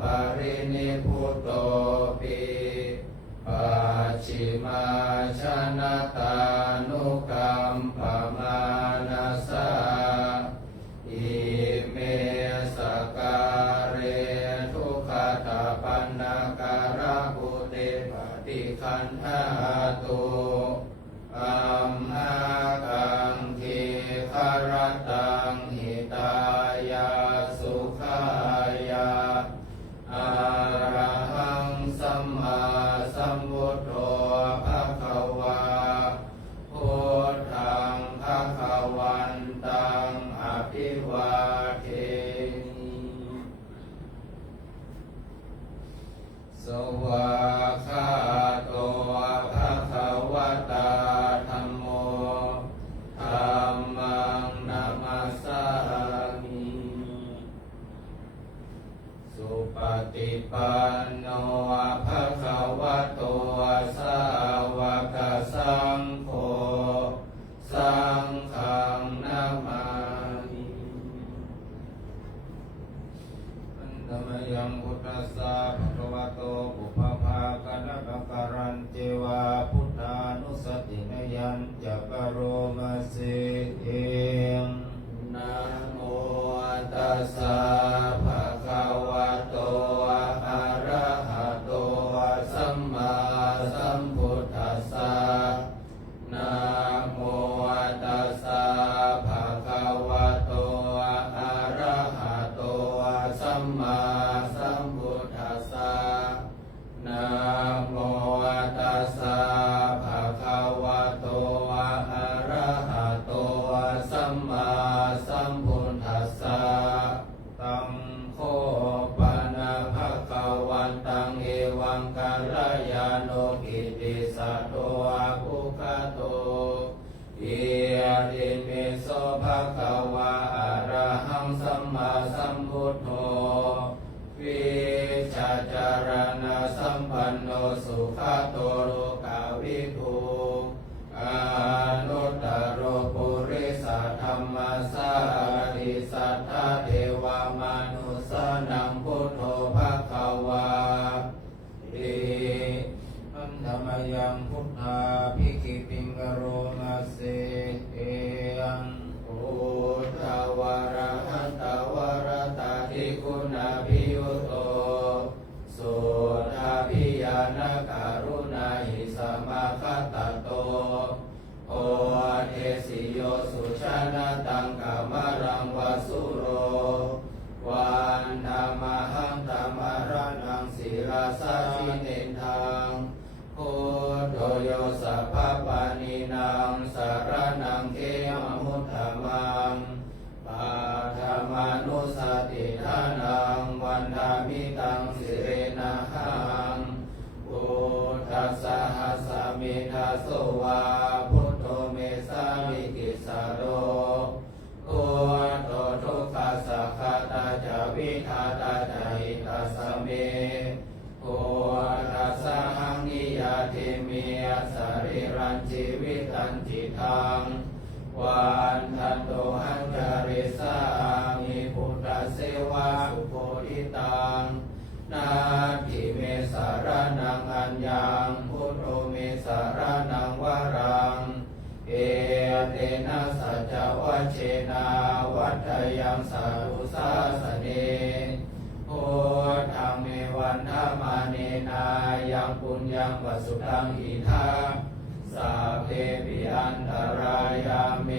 ปรินิพพุตโตปิปัจฉิมาชนะตานุกัมปมานัสสะอิเมสการะทุกขตาปันนาการะปุเตปฏิคันธาตุอัมมากังทีคารตังหิตายาสุขายาอะระหังสัมมาสัมพุทโธภะคะวาพุทธังภะคะวันตังอภิวาเทมิสวากขาโตภะคะวะตาธัมโมธัมมังนามัสสามิสุปฏิปันโนภะคะวะโตสาวกสังโฆสังฆังนามามิธัมมังยังพุทธัสสะภะคะวะโตปุพพาคะนะกะการันเจวาพุทธานุสตินยัญจะกะโรมาเสเองนะโมตัสสะภะคะวะโตอะระหะโตสัมมาสัมพุทธัสสะนะโมตัสสะภะคะวะโตอะระหะโตสัมมาสัมพุทธัสสะนะโมตัสสะภะคะวะโตอะระหะโตสัมมาสัมพุทธัสสะตังโฆปนะภะคะวันตังเอวังกัลยาโนกิติสัตโตอะภุคโตอิติปิโสภะคะวะอะระหังสัมมาสัมพุทโธวิชาจารณะสัมปันโนสุขโตโลกาวิทูอนุตตโรปุริสธรรมสารติสัทธาเทวามนุสานังพุทโธภะคะวาติธัมมังยังพุทธาภิกขิปิงกโรมาเสเองพุทธวรหันตวรตาธิคุณาภิยุโตสุทาภิญาณการุณาหิสมาคตโตโอเทสิโยสุชานะตังกามรังวาสุโรวันธรรมหังธรรมรนังศิลาสาสิเนทังพุทโธโยสัพพปานินางสารนังเขมมุตตมังปัฏฐามานุสติทานังวันธามิตังสิเรนะหังพุทธัสสะหัสสะเมธัสโสวาพุทโธเมสามิกิสสะโรพุทโธทุกขัสสะคตาจาวิทาตาจาหิตัสสะเมพุทธัสสะหังนิยาติเมสริรันชีวิตันจิตังวันทันโตหังจาริสามิพุทธเสวาสุโพธิตังนาทิเมสารนังอัญญังพุทโธเมสารนังวรังเอเตนะสัจวัชเชนาวัฏยังสาธุสาสเนพุทธังเมวันธามาเนนายังปุญญังวสุตังอิทังสัพเพปิอันตรายาเม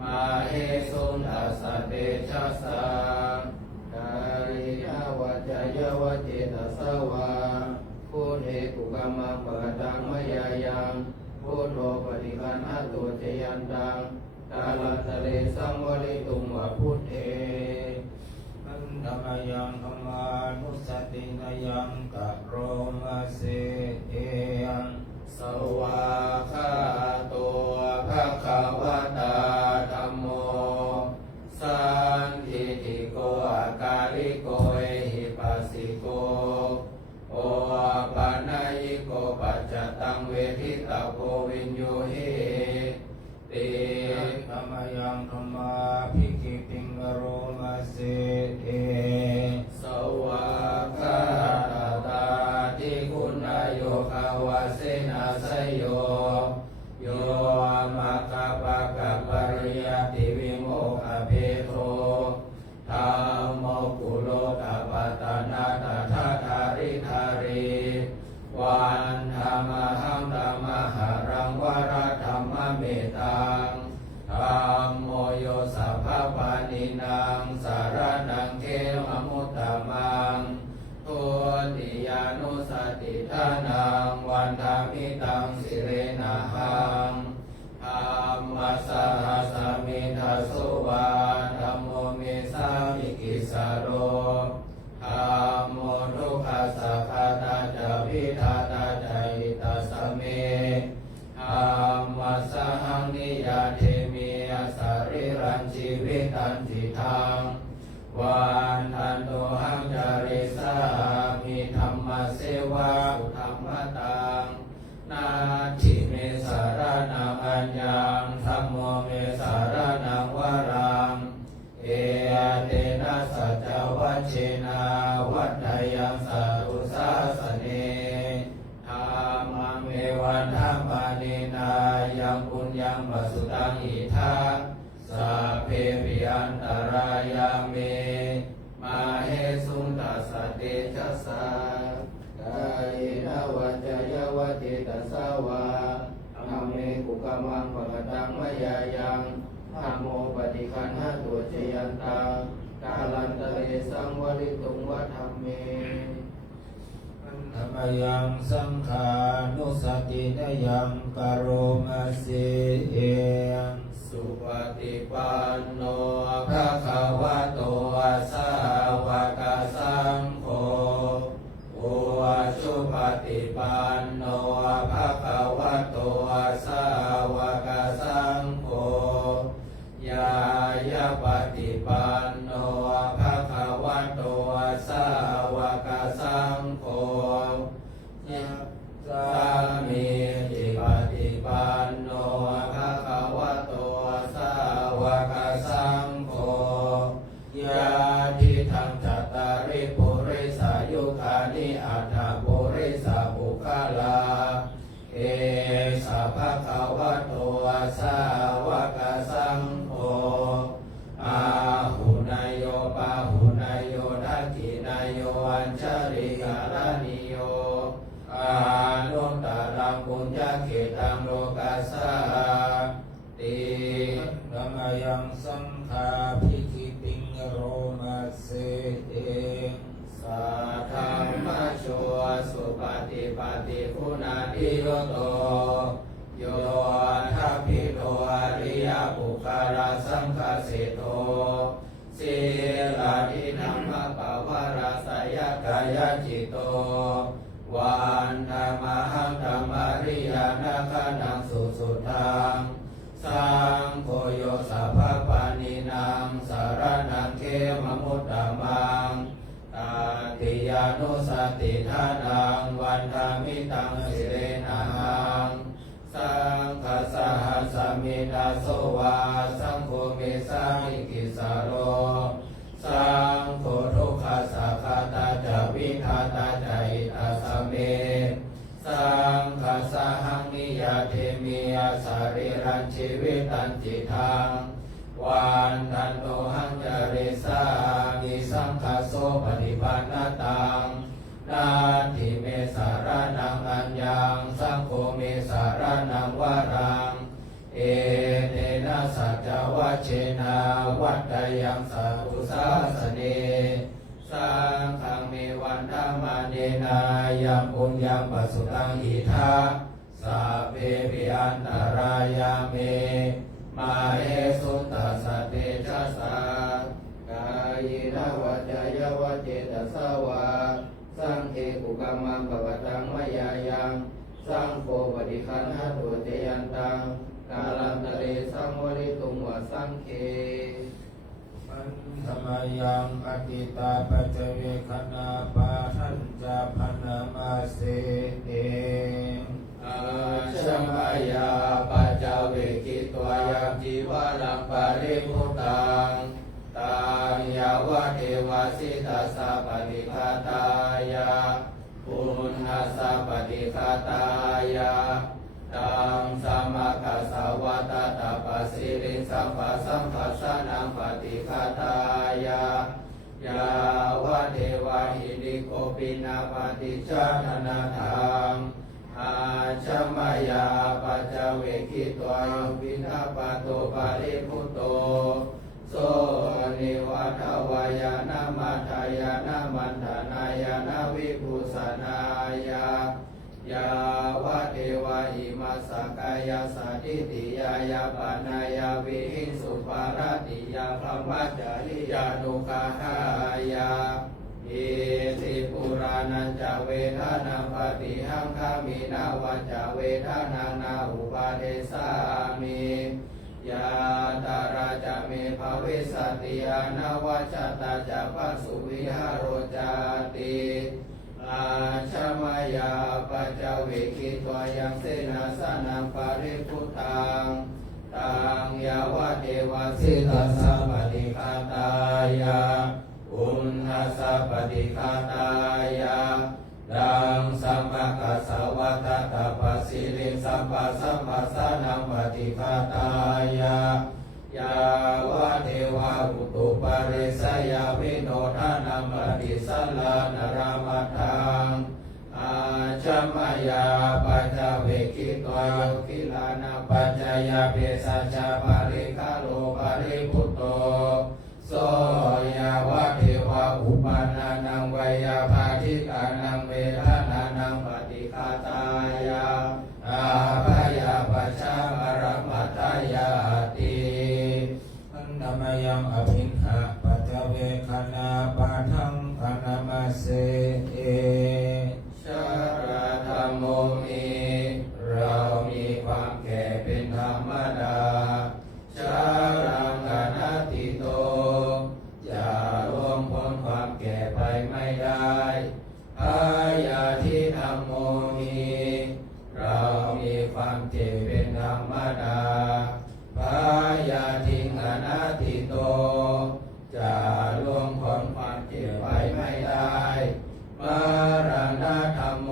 มาเหสุนทัสสะเตชะสังกาลิยาวัจจยวเจตสวาพุทเทกุกามังปะตังมยายังพุทโธปฏิคันหตุเจยันตังกาลันทะเลสังวลิตุงวะพุทเทธัมมังยังธัมมานุสตินยังกะโรมาเสเองสวากขาโตภะคะวะตาธัมโมสันทิฏฐิโกอาการิโกเอหิปัสสิโกโอปานายิโกปัจจตังเวทิตาโพวินโยเฮติธัมมังยังธัมมาภิกขิปิงกโรมาเสเอสวา นุสติทานังวันทามิตังสิเรนะหังธัมมัสสะสามิทัสสุวาธัมโมเมสามิกิสาโรธัมโมทุกขัสสะคาตาจาวิทาตาจาหิตัสสะเมธัมมัสสะหังนิยาเทมิอาสาริรันชีวิตันติทังวันทันโตหังจาริสามิธัมมเสวะอุธัมมตังนาทิเมสารนังอัญญังธัมโมเมสารนังวรังเอเตนะสัจวัชเชนะวัฏฏยังสัตุสาสเนธัมมังเมวันธัมมานินายังปุญญังวสุตังอิทังสัพเพปิอันตรายาเมมาเหสุนตัสสะเตจัสสะกายนะวัจจยวติตัสสะวะธัมเมกุกมังปะกตังมยายังธัมโมปฏิคันหะตุจยันตังกาลันตะเรสังวริตุงวะธัมเมธรรมยังสังขานุสตินยังกโรมาสิเองสุปฏิปันโนภะคะวะโตสาวกสังโฆอุชุปฏิปันโนภะคะวะโตสาวกสังโฆยายะปฏิปันโนภะคะวะโตสาวกสังโฆสามีจิปฏิปันโนภะคะวะโตสาวกสังโฆญาติธังจัตตาริปุริสายุคานิอัตถปุริสาภุคลาเอสะภะคะวะโตสาวกสังโฆอาหุนายโยปาหุนายโยทักขินายโยอัญชริกาลนิโยอานุตตรังปุญญเขตังโลกัสสะติธัมมยังสังฆาภิกขิติงโรมาเสเองสัทธัมมะโชสุปฏิปันติคุณาทิโยโตโยทัพพิโตอริยปุคคลาสังฆเสโตสีลานินัมมะปะวะราสยกายจิตโตวันธรรมหังธรรมริยานาคานังสุสุทังสังโฆโยสัพพปานินางสารนังเขมมุตตมังตาติยานุสติทานังวันธามิตังสิเรนะหังสังฆสหัสสมิดาโสวาสังโฆเมสามิกิสาโรสังโฆทุกขัสสะคาตาจาวิทาตาจาหิตัสสะเมสังฆสหังนิยาเทมิอาสาริรันชีวิตันติทังวันทันโตหังจาริสามิสังฆโสปฏิปันนตังนาทิเมสารนังอัญญังสังโฆเมสารนังวรังเอเตนะสัจวัชเชนะวัฏฏยังสัตุสาสเนสังฆังเมวันธรรมาเนนายังปุญญังปสุตังอิทังสัพเพปิอันตรายาเมมาเหสุนตัสสะเตจัสสะกายนะวัจจยวเจตสวาสังเฆกุกามังปะตังมยายังสังโฆปฏิคันหะตุเจยันตังกาลันตะเรสังวริตุงวะสังเฆธรรมยังอติตาปัจเจเวคณาปาทันจาพนามาเสเออาชมายาปัจเจเวกิตวายาจิวาลังปาริภุตังตังยาวะเทวาสิตัสสะปฏิฆาตายาปุณหัสสะปฏิฆาตายาตังสัมมากัสสาวะตตาปัสสิริสัมปัสสัมปัสสะนังปฏิฆาตายายาวะเทวาหิริโกปินาปฏิชาธนาทังอาชมายาปัจเจเวกิตวายปินาปโตปาริภุโต โสนิวัฏวายานามัทายานามันธนายานาวิภูสนายายาวะเทวะอิมัสสกายาสัติติยายาปานายาวิหิงสุปารติยาพรหมจาริยานุกาหายาอิติปุรานัญจเวทานาปฏิหังคามินาวัจจเวทานานาอุปาเทสามิยาตาราจะเมภเวสติยานาวัจจตาจะปัสสุวิหารโรจาติอาชมายาปัจจเวคิตวายังเสนาสนังปริพุทธังตังยาวะเทวสิตัสสะปฏิฆาตายาอุณหัสสะปฏิฆาตายาดังสัมมากัสสะวัตตะปัสสิลิสัมปัสสัมปัสสะนังปฏิฆาตายายาวะเทวะอุตุปาริสยาวิโนทานัมปฏิสัลลานารามทังอาชมายาปัจจเวคิตวโยคิลานาปัจจยาเปสัจจาปาริคาโลปาริพุตโตโสยาวะเทวะอุปานานังวัยยาภาธิกานังเวทานานังปฏิฆาตายาอาภยาปัชชามรมัตตายาติอันนามยังอภินหะปัจจเวคณาปาทังคณามาเสเอชราธรรมโมมีเรามีความแก่เป็นธรรมดาชารังอนัตติโตจะล่วงพ้นความแก่ไปไม่ได้พายาทิธรรมโมมีเรามีความเจ็บเป็นธรรมดาพายาทิงอนัตติโตจะล่วงพ้นความเจ็บไปไม่ได้มรณะธรรมโม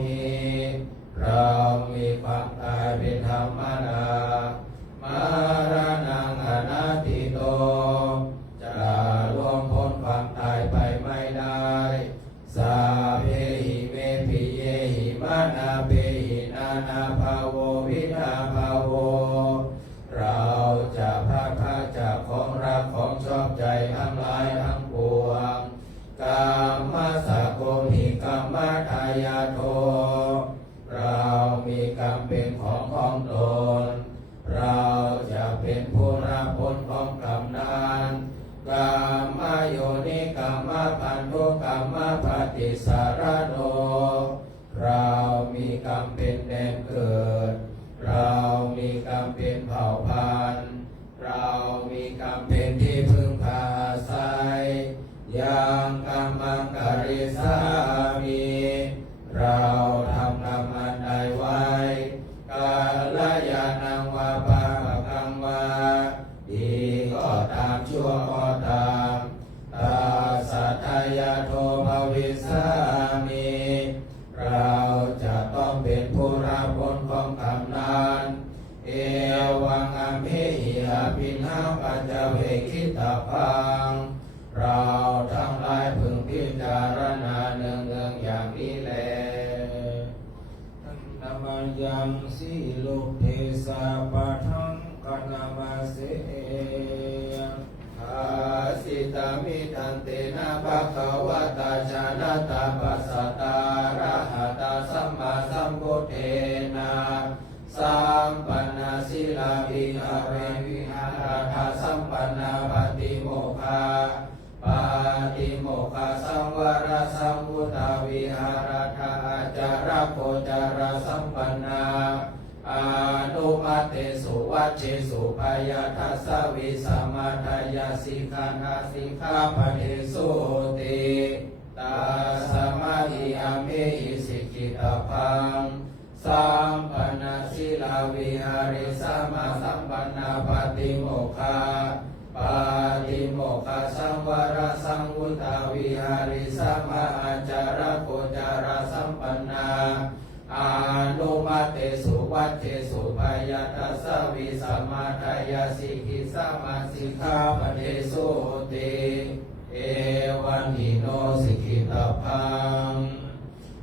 มีเรามีความตายเป็นธรรมดามรณังอนัตติโตจะล่วงพ้นความตายไปไม่ได้สาเพหิเมปิเยหิมานาเปหินานาภาโววินาภาโวเราจะพลัดพรากจากของรักของชอบใจทั้งหลายทั้งปวงกามสะโกมิกรรมทายาโทเรามีกรรมเป็นของตนเราจะเป็นผู้รับผลของกรรมนั้นกรรมโยนิกรรมพันธุกรรมปฏิสารโนเรามีกรรมเป็นแดนเกิดเรามีกรรมเป็นเผ่าพันธุ์เรามีกรรมเป็นที่พึ่งพาอาศัยยังกรรมังกริสามิเราทำกรรมอันใดไว้กาลยานังวาปาปะกังวาดีก็ตามชั่วก็ตามตาสัทธายาโทภวิสามิเราจะต้องเป็นผู้รับผลของกรรมนั้นเอวังอัมเพหิอภินาปัจจเวคิตาพังเราทั้งหลายพึงพิจารณาเนืองๆอย่างนี้แลนามายังสีโลเทสาปะทังกนามาเสอาสิตามิทันเตนะภะคะวะตาชานะตาปัสสะตาระหะตาสัมมาสัมพุทเทนะสัมปันนาสิลาวิหาเรวิหารธาสัมปันนาปฏิโมกขาปฏิโมกขาสังวรสัมพุทธาวิหารธาจาระโคจารสัมปันนาอนุมัตเตสุวัชเชสุปายาทัสสวิสัมมาทายาสิกขานาสิกขาปะเทสุติตาสมาธิอเมหิสิกิตาพังสัมปันนาสิลาวิหาริสัมมาสัมปันนาปฏิโมกขาปฏิโมกขาสังวรสังวุตาวิหาริสัมมาอาจาระโคจารสัมปันนาอานุมัตเตสุวัชเชสุปายาทัสสวิสัมมาทายาสิกิสัมมาสิกขาปะเทสุติเอวันหิโนสิกิตาพัง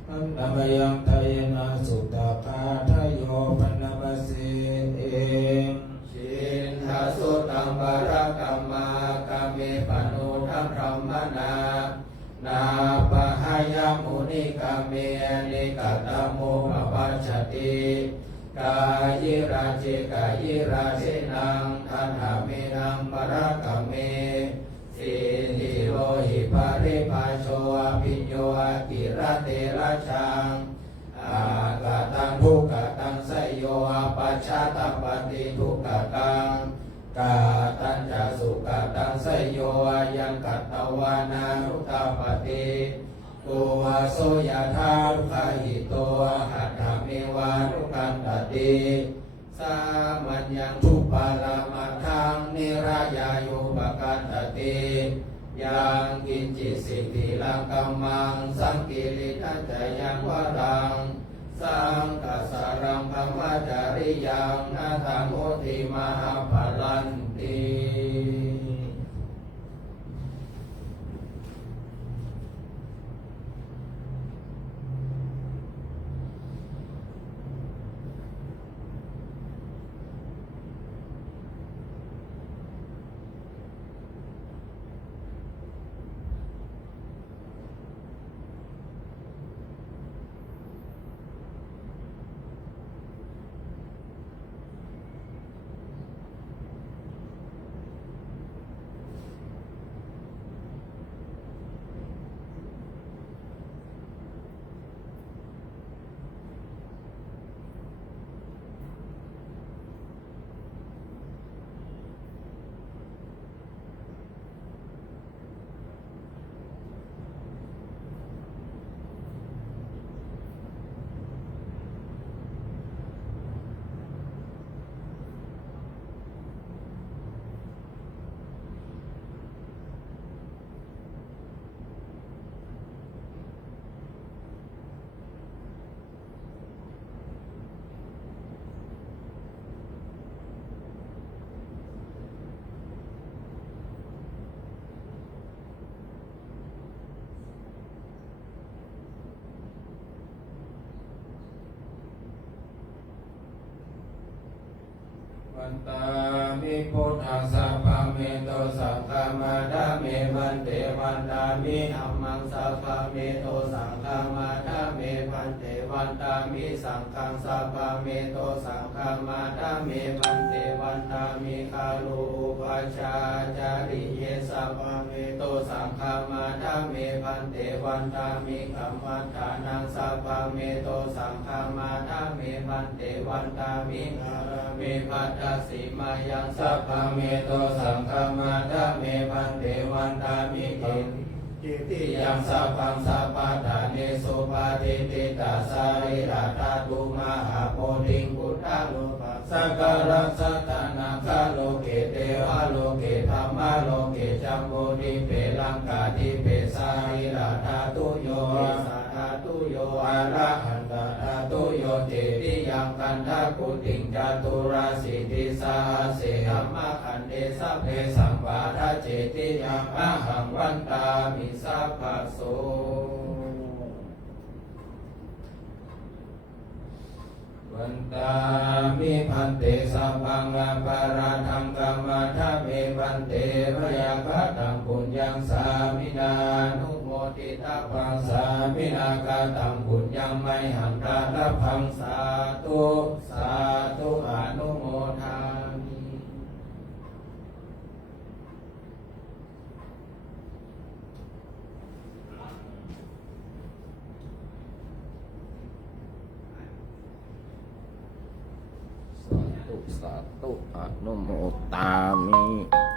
อันนามยังทายนาสุตตาคาทายโยปนนามาเสเอชินทสุตังบารกัมมา นิกาเมนิกาตโมอปัชชติกายิราชิกายิราชินังทันหามินังปรกะเมสิทิโลหิปาริภาโชอภิญโยอากิรเตระชังอากาตังทุกขตังไสโยอาปัชชาตัปปติทุกขตังกาตัญจสุขตังไสโยอายังกัตตวานานุตตปฏิตัวโสยธาลุขหิโตหัตถเมวานุกันตติสามัญญังทุปปาลามาทังนิรายายุปกันตติยังกินจิสิทธิลังกัมมังสังกิริทัจจยังวรังสังกัสสารังธรรมจาริยังนาทังโอติมหาภลันติวันตามิพุทธัสสะภะเมโตสังฆามาดาเมวันเตวันตามิธัมมังสัพพะเมโตสังฆามาดาเมวันเตวันตามิสังฆังสัพพะเมโตสังฆามาดาเมวันเตวันตามิคารุอุปัชฌาจาริเยสัพพะเมโตสังฆามาดาเมวันเตวันตามิกัมมัฏฐานังสัพพะเมโตสังฆามาดาเมวันเตวันตามิเมปัตตสิมายังสัพพะเมโตสังฆมาดาเมพันเทวันตามิกิติยังสัพพังสัพพะทาเนสุปาทิติตาสาริราธาตุมหาโพธิพุทธาโลกัสสะการัสสะตานาคาโลเกเทวะโลเกธรรมะโลเกจัมโพธิเปลังกาธิเปสาริราธาตุโยสัทธาตุโยอะระหันตธาตุโยเตติยังกันทากุติงจตุราสิทธิสาเสหัมมะขันเดสัพเพสัมปาทาเจติยังอะหังวันตามิสัพพะโสวันตามิพันเตสัพพังอปาราทังกัมมัฏฐเมพันเตพระยาคัตตังปุญญังสามินานุโมทิตาปังสามินากาตังปุญญังไมหันตาลพังสาธุสาธุอนุโมทามิ สาธุอนุโมตามิ